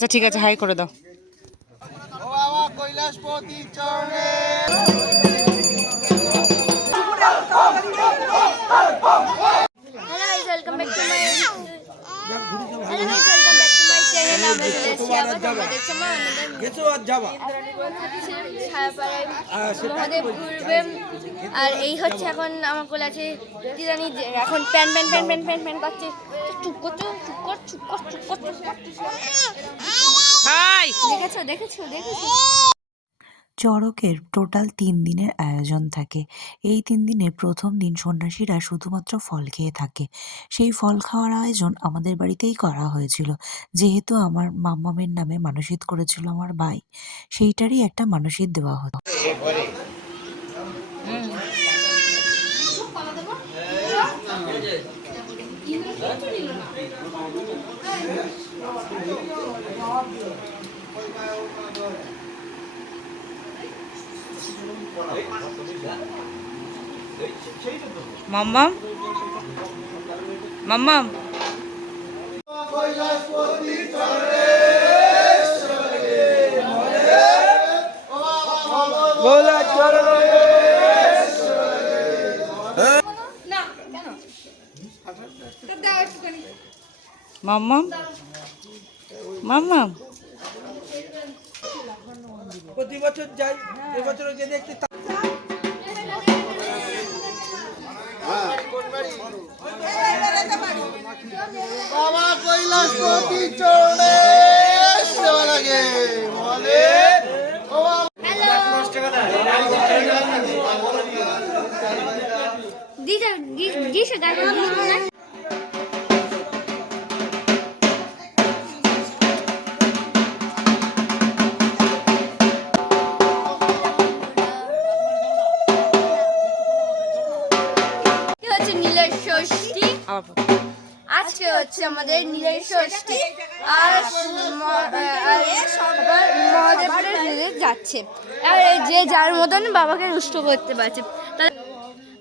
আচ্ছা ঠিক আছে, হাই করে দাও। আর এই হচ্ছে এখন আমার কোলে আছে কি জানি, এখন pan pan pan pan pan pan করছে, চুপ করছো, চুপ কর, চুপ কর, চুপ কর, চুপ কর। দেখেছো দেখেছো দেখেছো। চড়কের টোটাল 3 দিনের আয়োজন থাকে। এই 3 দিনের প্রথম দিন সন্ন্যাসীরা শুধুমাত্র ফল খেয়ে থাকে। সেই ফল খাওয়ার আয়োজন আমাদের বাড়িতেই করা হয়েছিল, যেহেতু আমার মাম্মামের নামে মানসিক করেছিল আমার ভাই, সেইটারই একটা মানসিক দেওয়া হতো। মাম্মাম মাম্মাম মাম্মাম মাম্মাম প্রতি বছর যাই, এবছর যে দেখতে বাবা কৈলাসপতি চরণে সেবা লাগে বলে আজকে হচ্ছে আমাদের নীলের ষষ্ঠী, আর মহাদেবের রিলিজ যাচ্ছে, আর যে যার মতন বাবাকে রুষ্ট করতে পারছে।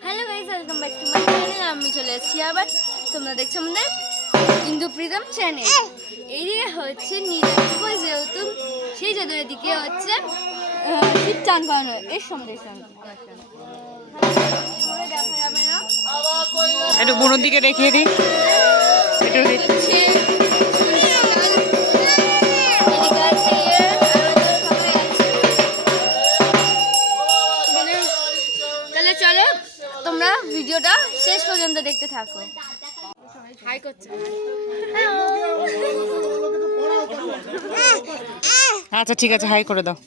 Hello guys, welcome back to my channel. আমি চলে এসেছি আবার, তোমরা দেখছো আমাদের হিন্দু প্রীতম চ্যানেল। এইদিকে হচ্ছে নীলের পুজো, যেহেতু সেই যাদের দিকে হচ্ছে শিব চান করানো, এর সঙ্গে দেখা যাবে না। একটু বুনোর দিকে দেখিয়ে দিই। তাহলে চলো তোমরা ভিডিওটা শেষ পর্যন্ত দেখতে থাকো। হাই করছে। আচ্ছা ঠিক আছে, হাই করে দাও,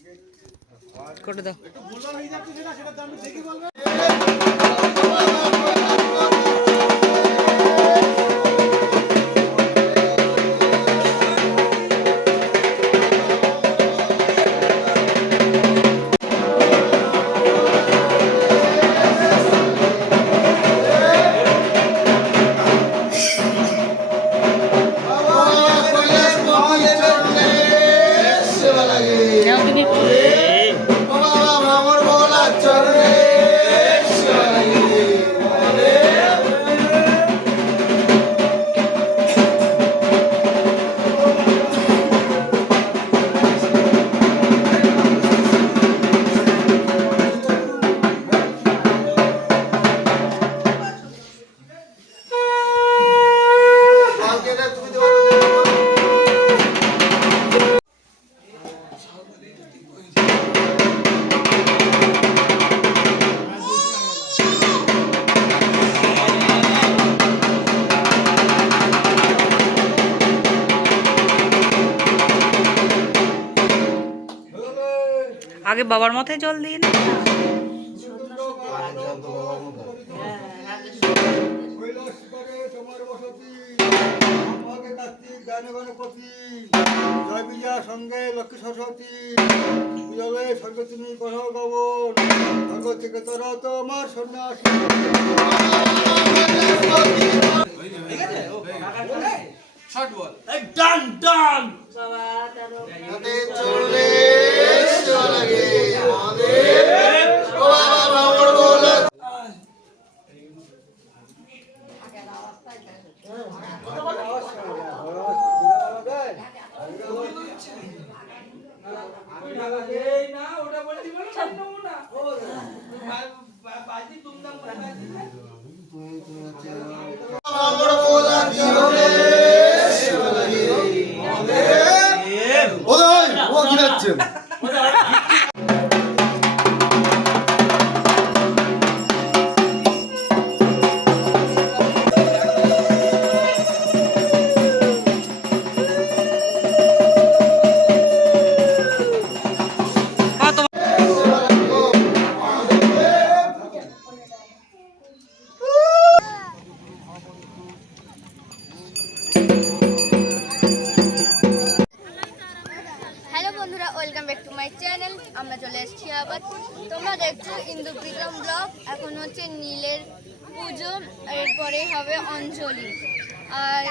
করে দাও। আগে বাবার মাথায় জল দিন। জয় বিজয়া সঙ্গে লক্ষ্মী সরস্বতী বিজয়ে স্বর্গে তুমি করো গমন, স্বর্গ থেকে তোরা তোমার সন্ন্যাসী। ডান ডান চলে সেবা লাগে আমাদের ও বাবা আমার বলা। তোমরা দেখছো ইন্দুপ্রীতম ব্লগ। এখন হচ্ছে নীলের পুজো, এরপরে হবে অঞ্জলি। আর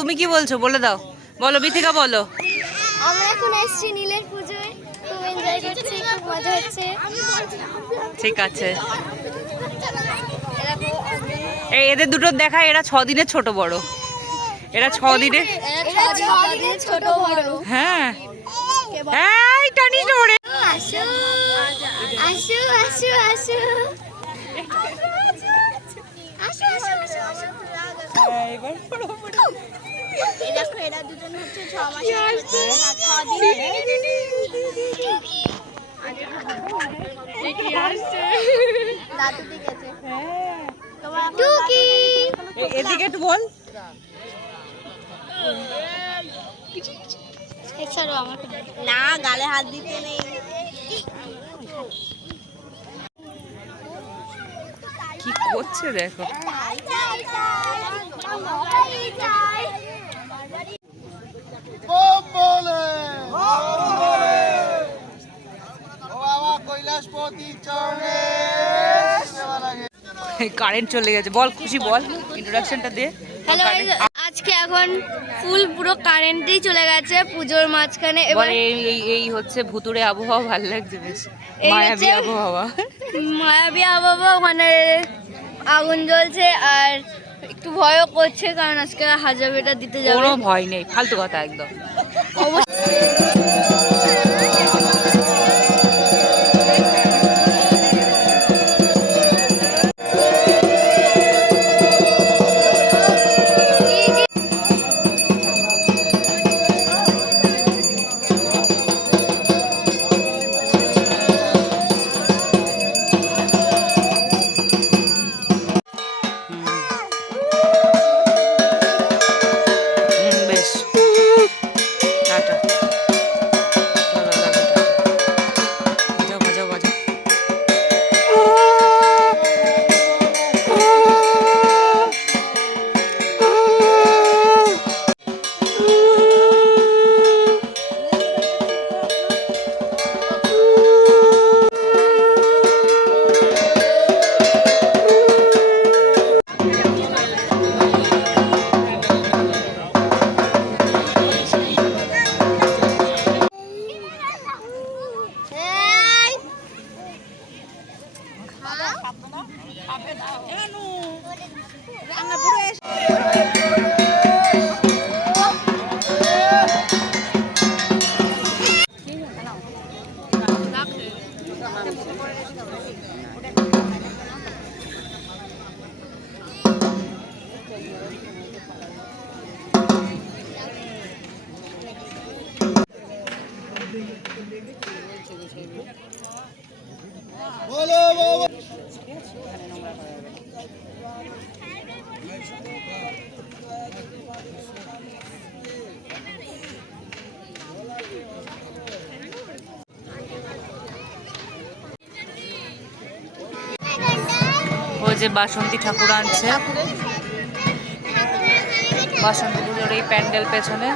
তুমি কি বলছো বলে দাও, বলো বিথিকা বলো। আমরা এখন এসেছি নীলের পুজোয়, খুব এনজয় করছি, খুব মজা হচ্ছে। ঠিক আছে, এই এদের দুটো দেখা, এরা 6 দিনের ছোট বড়, এরা 6 দিনের। ছোট বড়। হ্যাঁ এই টানিস না ওরে। আসো আসো আসো আসো আসো আসো আসো আসো। এই দেখো এরা দুজন হচ্ছে 6 মাসের ছোট, না 6 দিন। দাদু দিকে আছে। টুকি এদিকে একটু বল। এছাড়াও আমাকে না গালে হাত দিতে নেই। কি করছে দেখো। কারেন্ট চলে গেছে, বল খুশি বল, ইন্ট্রোডাকশনটা দে। হ্যালো আজকে এখন ফুল পুরো কারেন্টেই চলে গেছে পুজোর মাঝখানে। এবার এবার এই হচ্ছে ভুতুড়ে আবহাওয়া, ভালো লাগছে বেশ, এই মায়াবী হচ্ছে- আবহাওয়া। মায়াবী আবহাওয়া, ওখানে আগুন জ্বলছে আর একটু ভয়ও করছে, কারণ আজকে হাজাবেটা দিতে যাবে। কোনো ভয় নেই, ফালতু কথা একদম। বেশ টাটা, চলো লাগো, টাটা, বাজাও বাজাও। ওই যে বাসন্তী ঠাকুর আনছে, বাসন্তী পুজোর এই প্যান্ডেল পেছনে।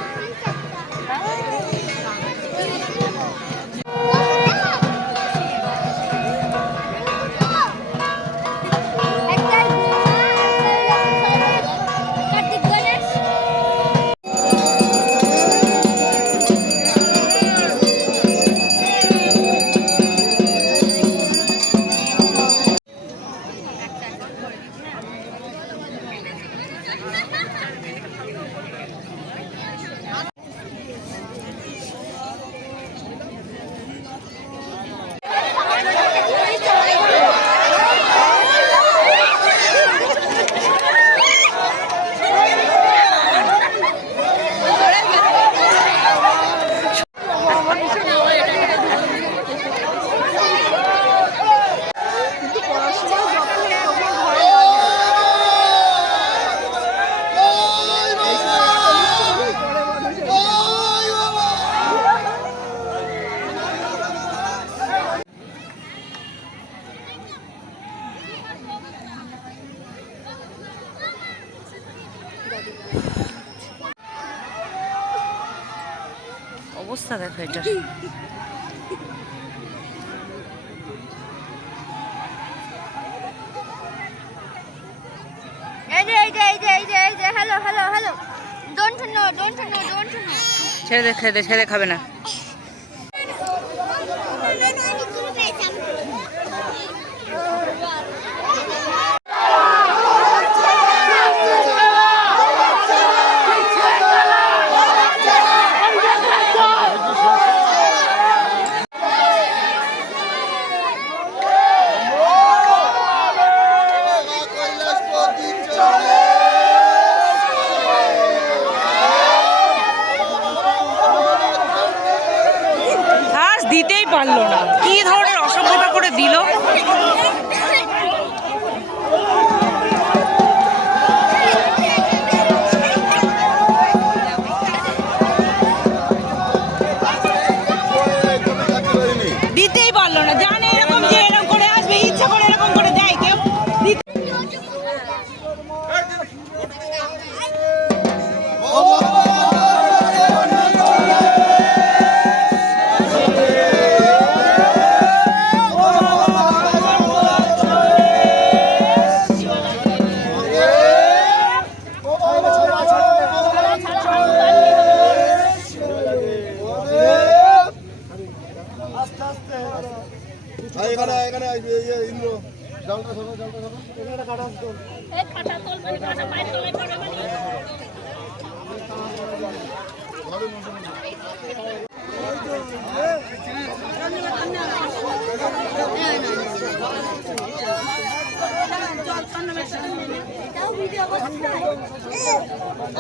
অবস্থা দেখো এটা। Hello hello hello, don't know. ছেড়ে দে, ছেড়ে দে, খাবে না। দিতেই পারলো না, কি ধরনের অসভ্যতা করে দিল। দিতেই পারলো না, জানে এরকম যে এরকম করে আসবে, ইচ্ছা করে এরকম করে দেয় কেউ।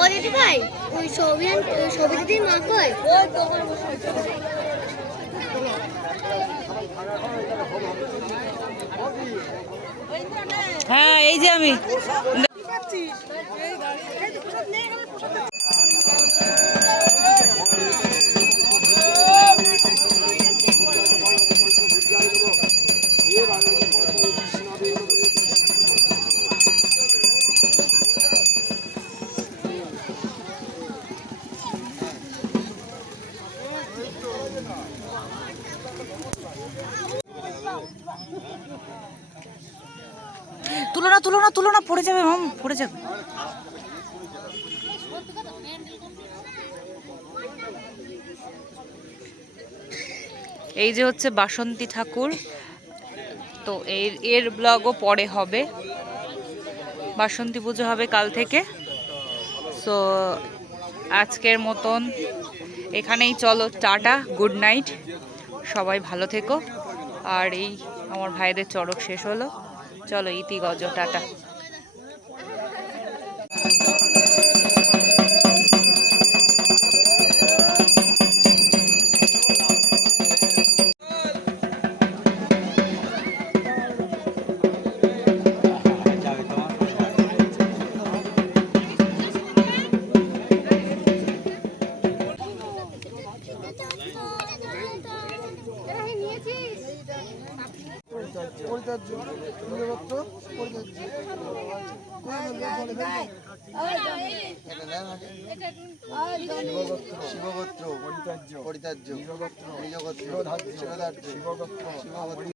ও দিদি ভাই, ওই ছবি দিদি মা কই? হ্যাঁ, এই যে আমি তুলো না, পড়ে যাবে মাম, পড়ে যাবে। এই যে হচ্ছে বাসন্তী ঠাকুর, তো এর ব্লগও পরে হবে। বাসন্তী পুজো হবে কাল থেকে। সো আজকের মতন এখানেই, চলো টাটা, গুড নাইট, সবাই ভালো থেকো। আর এই আমার ভাইদের চড়ক শেষ হলো, চলো ইতি গজ, টাটা। শিবগোত্র পরিত্যাজ্য, নিজগোত্র শিরোধার্য, শিবগোত্র